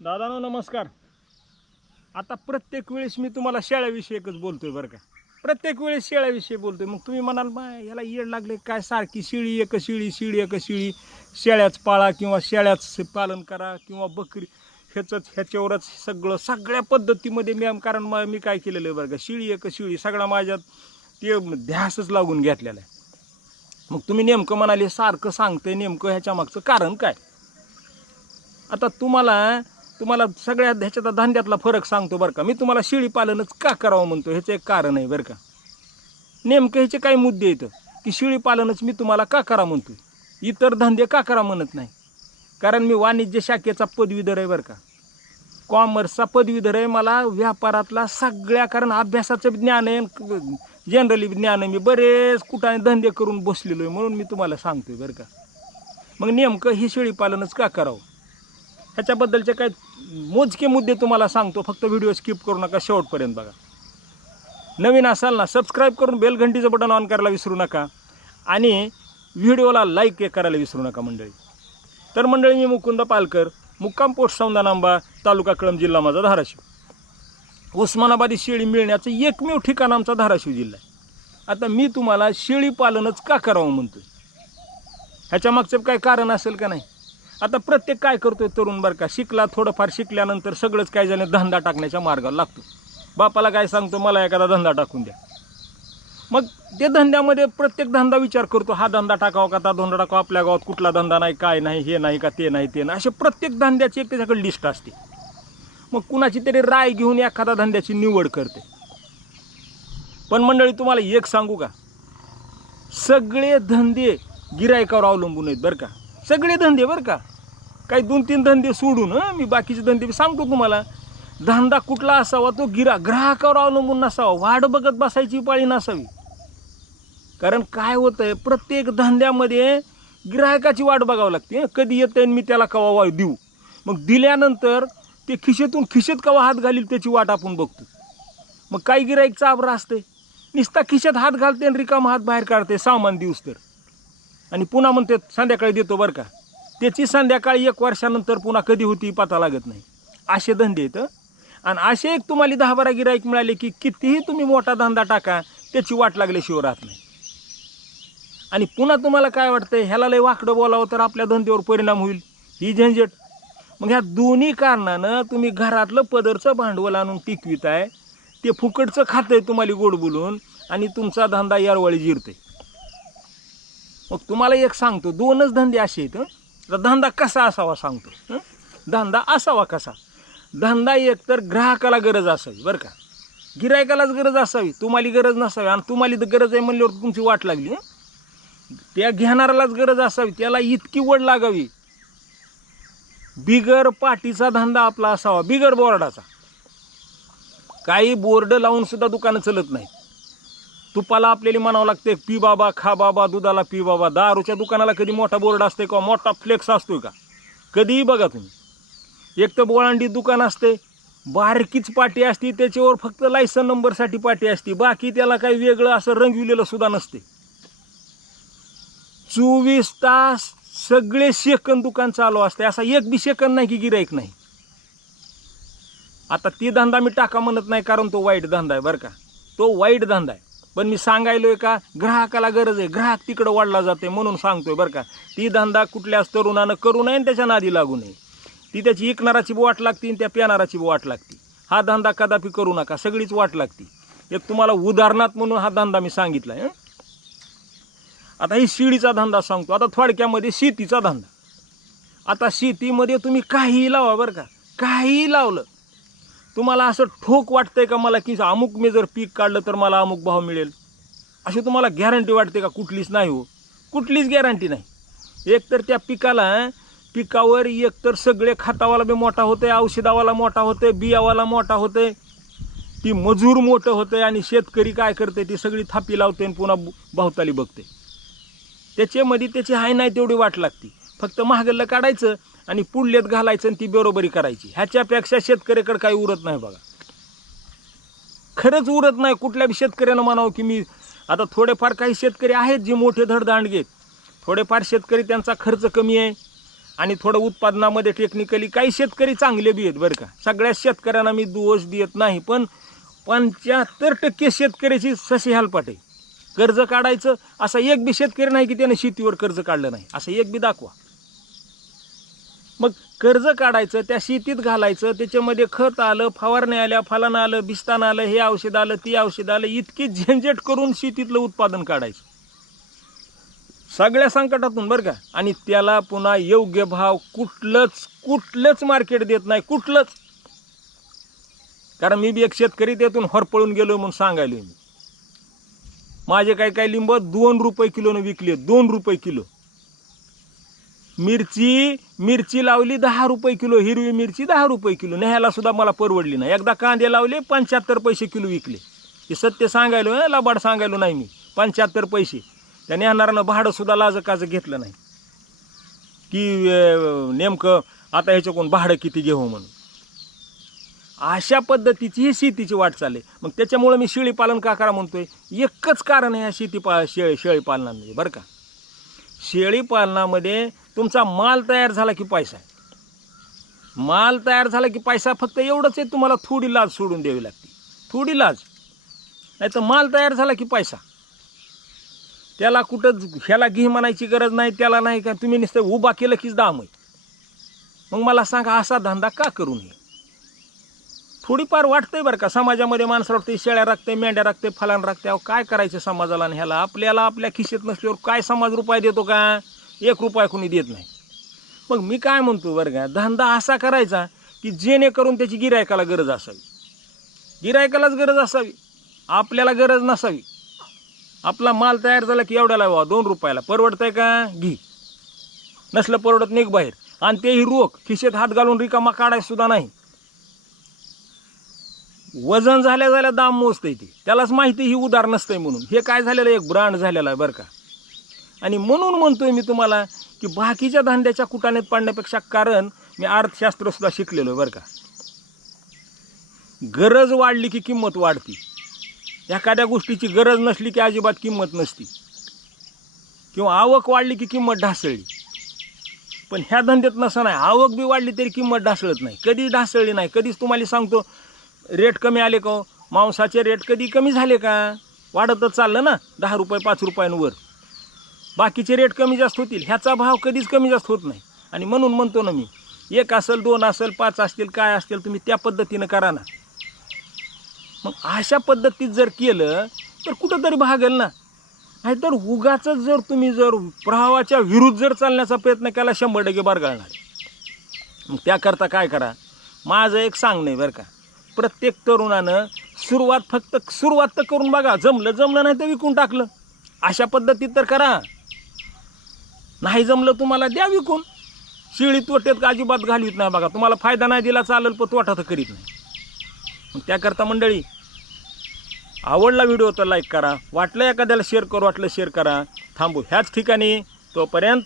दादानो नमस्कार. आता प्रत्येक वेळेस मी तुम्हाला शेळ्याविषयी एकच बोलतोय बरं का. प्रत्येक वेळेस शेळ्याविषयी बोलतोय. मग तुम्ही म्हणाल मा याला येड लागले काय सारखी शिळी एक शिळी शिळी एक शिळी. शेळ्याच पाळा किंवा शेळ्याच पालन करा किंवा बकरी ह्याचंच ह्याच्यावरच सगळं सगळ्या पद्धतीमध्ये मी कारण मग मी काय केलेलं आहे बरं का शिळी एक शिळी सगळा माझ्यात ते ध्यासच लागून घेतलेला आहे. मग तुम्ही नेमकं म्हणाले सारखं सांगते नेमकं ह्याच्या मागचं कारण काय? आता तुम्हाला तुम्हाला सगळ्या ह्याच्यात धंद्यातला फरक सांगतो बरं का. मी तुम्हाला शेळी पालनच का करावं म्हणतो ह्याचं एक कारण आहे बरं का. नेमकं ह्याचे काही मुद्दे येतं की शेळी पालनच मी तुम्हाला का करा म्हणतो इतर धंदे का करा म्हणत नाही? कारण मी वाणिज्य शाखेचा पदवीधर आहे बरं का. कॉमर्सचा पदवीधर आहे मला व्यापारातला सगळ्या कारण अभ्यासाचं ज्ञान आहे जनरली ज्ञान आहे. मी बरेच कुठाने धंदे करून बसलेलो आहे म्हणून मी तुम्हाला सांगतोय बरं का. मग नेमकं हे शेळी पालनच का करावं? ह्याच्याबद्दलचे काही मोजके मुद्दे तुम्हाला सांगतो फक्त व्हिडिओ स्किप करू नका शेवटपर्यंत बघा. नवीन असाल ना सबस्क्राईब करून बेलघंटीचं बटन ऑन करायला विसरू नका. आणि व्हिडिओला लाईक करायला विसरू नका मंडळी. तर मंडळी मी मुकुंद पालकर मुक्काम पोस्ट सौंदा नांबा तालुका कळम जिल्हा माझा धाराशिव. उस्मानाबादी शेळी मिळण्याचं एकमेव ठिकाण आमचा धाराशिव जिल्हा आहे. आता मी तुम्हाला शेळी पालनच का करावं म्हणतो ह्याच्या मागचं काय कारण असेल का नाही? आता प्रत्येक काय करतोय तरुण बरं का? शिकला थोडंफार शिकल्यानंतर सगळंच काय झालं? धंदा टाकण्याच्या मार्गाला लागतो. बापाला काय सांगतो? मला एखादा धंदा टाकून द्या. मग ते धंद्यामध्ये प्रत्येक धंदा विचार करतो. हा धंदा टाकावा का काता धंदा टाकावा? आपल्या गावात कुठला धंदा नाही काय नाही हे नाही का ते नाही ते नाही. असे प्रत्येक धंद्याची एक त्याच्याकडे लिस्ट असते. मग कुणाची तरी राय घेऊन एखादा धंद्याची निवड करते. पण मंडळी तुम्हाला एक सांगू का? सगळे धंदे गिरायकावर अवलंबून आहेत बरं का? सगळे धंदे बरं का? काही दोन तीन धंदे सोडून हं, मी बाकीचे धंदे मी सांगतो तुम्हाला. धंदा कुठला असावा तो गिरा ग्राहकावर अवलंबून नसावा वाट बघत बसायची पाळी नसावी. कारण काय होतं आहे प्रत्येक धंद्यामध्ये गिरायकाची वाट बघावं लागते हं. कधी येते मी त्याला कवा वा देऊ? मग दिल्यानंतर ते खिशेतून खिशेत कवा हात घालील त्याची वाट आपण बघतो. मग काही गिराईक चाबरा असते नुसता खिशेत हात घालते आणि रिकामा हात बाहेर काढते सामान दिवस तर. आणि पुन्हा म्हणते संध्याकाळी देतो बरं का. त्याची संध्याकाळी एक वर्षानंतर पुन्हा कधी होती पता लागत नाही. असे धंदे आहेत आणि असे एक तुम्हाला दहा बारा गिराईक मिळाले की कितीही तुम्ही मोठा धंदा टाका त्याची वाट लागल्याशिवाय राहत नाही. आणि पुन्हा तुम्हाला काय वाटतं ह्याला लय वाकडं बोलावं तर आपल्या धंद्यावर परिणाम होईल. ही झंझट. मग ह्या दोन्ही कारणानं तुम्ही घरातलं पदरचं भांडवल आणून टिकविताय ते फुकटचं खातंय तुम्हाला गोड बोलून आणि तुमचा धंदा यारवळी जिरते मग तुम्हाला एक सांगतो दोनच धंदे असे आहेत तर धंदा कसा असावा सांगतो. धंदा असावा कसा? धंदा एक तर ग्राहकाला गरज असावी बरं का? गिरायकालाच गरज असावी तुम्हाला गरज नसावी आणि तुम्हाला तर गरज आहे म्हणल्यावर तुमची वाट लागली त्या घेणाऱ्यालाच गरज असावी त्याला इतकी वड लागावी. बिगर पाटीचा धंदा आपला असावा बिगर बोर्डाचा. काही बोर्ड लावून सुद्धा दुकानं चलत नाही तुपाला आपल्याला म्हणावं लागते पी बाबा खा बाबा दुधाला पी बाबा. दारूच्या दुकानाला कधी मोठा बोर्ड असते का मोठा फ्लेक्स असतो का? कधीही बघा तुम्ही. एक तर बोळांडी दुकान असते बारकीच पाटी असते त्याच्यावर फक्त लायसन नंबरसाठी पाटी असते बाकी त्याला काही वेगळं असं रंगविलेलं सुद्धा नसते चोवीस तास सगळे सेकंद दुकान चालू असते असा एक बी सेकंद नाही की गिरायक नाही. आता ती धंदा मी टाका म्हणत नाही कारण तो वाईट धंदा आहे बरं का? तो वाईट धंदा आहे. पण मी सांगायलोय का ग्राहकाला गरज आहे. ग्राहक तिकडं वाढला जाते म्हणून सांगतोय बरं का. ती धंदा कुठल्याच तरुणानं करू नये आणि त्याच्या नादी लागू नये. ती त्याची इकणाराची वाट लागते आणि त्या प्यानाराची वाट लागते. हा धंदा कदापि करू नका. सगळीच वाट लागते. एक तुम्हाला उदाहरणात म्हणून हा धंदा मी सांगितला आहे आता ही शिडीचा धंदा सांगतो. आता थोडक्यामध्ये शेतीचा धंदा. आता शेतीमध्ये तुम्ही काहीही लावा बरं का. काहीही लावलं तुम्हाला असं ठोक वाटतंय का मला की अमुक मी जर पीक काढलं तर मला अमुक भाव मिळेल? अशी तुम्हाला गॅरंटी वाटते का कुठलीच नाही हो? कुठलीच गॅरंटी नाही. एकतर त्या पिकाला पिकावर एकतर सगळे खतावाला बी मोठा होते औषधावाला मोठा होते बियावाला मोठा होते ती मजूर मोठं होते आणि शेतकरी काय करते ती सगळी थापी लावते आणि पुन्हा भावताली बघते त्याच्यामध्ये त्याची हाय नाही तेवढी वाट लागते. फक्त महागल्लं काढायचं आणि पुढलेत घालायचं आणि ती बरोबरी करायची. ह्याच्यापेक्षा शेतकऱ्याकडे काही उरत नाही बघा. खरंच उरत नाही कुठल्या बी शेतकऱ्यानं म्हणावं की मी आता थोडेफार काही शेतकरी आहेत जे मोठे धडधांडगेत थोडेफार शेतकरी त्यांचा खर्च कमी आहे आणि थोडं उत्पादनामध्ये टेक्निकली काही शेतकरी चांगले बी आहेत बरं का. सगळ्या शेतकऱ्यांना मी दोष देत नाही पण पंच्याहत्तर टक्के शेतकऱ्याची सशी हालपाट आहे. कर्ज काढायचं असा एक बी शेतकरी नाही की त्यानं शेतीवर कर्ज काढलं नाही. असं एक बी दाखवा. मग कर्ज काढायचं त्या शेतीत घालायचं त्याच्यामध्ये खत आलं फवारणी आल्या फलानं आलं बिस्तान आलं हे औषध आलं ती औषध आलं इतकी झंझट करून शेतीतलं उत्पादन काढायचं. सगळ्या संकटातून बरं का? आणि त्याला पुन्हा योग्य भाव कुठलंच कुठलंच मार्केट देत नाही कुठलंच. कारण मी बी एक शेतकरी त्यातून हरपळून गेलो म्हणून सांगायलो मी. माझे काही काही लिंब दोन रुपये किलोनं विकले दोन रुपये किलो. मिरची मिरची लावली दहा रुपये किलो हिरवी मिरची दहा रुपये किलो. न्यायला सुद्धा मला परवडली नाही. एकदा कांदे लावले पंच्याहत्तर पैसे किलो विकले. हे सत्य सांगायलो लबाड सांगायलो नाही मी. पंच्याहत्तर पैसे. त्या नेणाऱ्यानं भाडंसुद्धा लाजकाचं घेतलं नाही. की नेमकं आता ह्याच्याकडून भाडं किती घेऊ म्हणून. अशा पद्धतीची ही शेतीची वाट चालली मग त्याच्यामुळं मी शेळीपालन का करा म्हणतोय? एकच कारण आहे या शेती पा शेळी शेळी पालनामध्ये. बरं का? शेळी पालनामध्ये तुमचा माल तयार झाला की पैसा? माल तयार झाला की पैसा फक्त एवढंच आहे तुम्हाला थोडी लाज सोडून द्यावी लागते. थोडी लाज. नाही तर माल तयार झाला की पैसा. त्याला कुठं ह्याला घे म्हणायची गरज नाही त्याला नाही का? तुम्ही नुसतं उभा केलं कीच दाम आहे. मग मला सांगा असा धंदा का करू नये? थोडीफार वाटतंय बरं का समाजामध्ये माणसं वाटते शेळ्या राखते मेंढ्या राखते फलान राखते. अहो काय करायचं समाजाला आणि ह्याला? आपल्याला आपल्या खिशेत नसल्यावर काय समाज रुपये देतो का? एक रुपया कोणी देत नाही. मग मी काय म्हणतो बरं का धंदा असा करायचा की जेणेकरून त्याची गिरायकाला गरज असावी. गिरायकालाच गरज असावी. आपल्याला गरज नसावी. आपला माल तयार झाला की एवढ्याला व्हावा दोन रुपयाला. परवडतंय का? घी. नसलं परवडत निघ बाहेर. आणि तेही रोख. खिशेत हात घालून रिकामा काढायचा सुद्धा नाही. वजन झाल्या झाल्या दाम मोजतंय ते. त्यालाच माहिती ही उदार नसतंय म्हणून. हे काय झालेलं एक ब्रांड झालेला आहे बरं का. आणि म्हणून म्हणतोय मी तुम्हाला की बाकीच्या धंद्याच्या कुटानेत पाडण्यापेक्षा कारण मी अर्थशास्त्र सुद्धा शिकलेलो आहे बरं का. गरज वाढली की किंमत वाढती. एखाद्या गोष्टीची गरज नसली की अजिबात किंमत नसती. किंवा आवक वाढली की किंमत ढासळली. पण ह्या धंद्यात नसं नाही आवक बी वाढली तरी किंमत ढासळत नाही. कधी ढासळली नाही. कधीच तुम्हाला सांगतो रेट कमी आले का हो? मांसाचे रेट कधी कमी झाले का? वाढतच चाललं ना? दहा रुपये पाच रुपयांवर. बाकीचे रेट कमी जास्त होतील ह्याचा भाव कधीच कमी जास्त होत नाही. आणि म्हणून म्हणतो ना मी एक असेल दोन असेल पाच असतील काय असतील तुम्ही त्या पद्धतीनं करा ना. मग अशा पद्धतीत जर केलं तर कुठंतरी भागेल ना. नाहीतर उगाच जर तुम्ही जर प्रवाहाच्या विरुद्ध जर चालण्याचा प्रयत्न केला शंभर टक्के बार आहे. मग त्याकरता काय करा? माझं एक सांगणं आहे बरं का. प्रत्येक तरुणानं सुरुवात फक्त सुरुवात तर करून बघा जमलं जमलं नाही तर विकून टाकलं. अशा पद्धतीत तर करा. नाही जमलं तुम्हाला द्या विकून. शिळी तोट्यात अजिबात घालवीत नाही बघा. तुम्हाला फायदा नाही दिला चालेल पण तोटा तर करीत नाही. त्याकरता मंडळी आवडला व्हिडिओ तर लाईक करा. वाटलं एखाद्याला शेअर करू वाटलं शेअर करा. थांबू. ह्याच ठिकाणी तोपर्यंत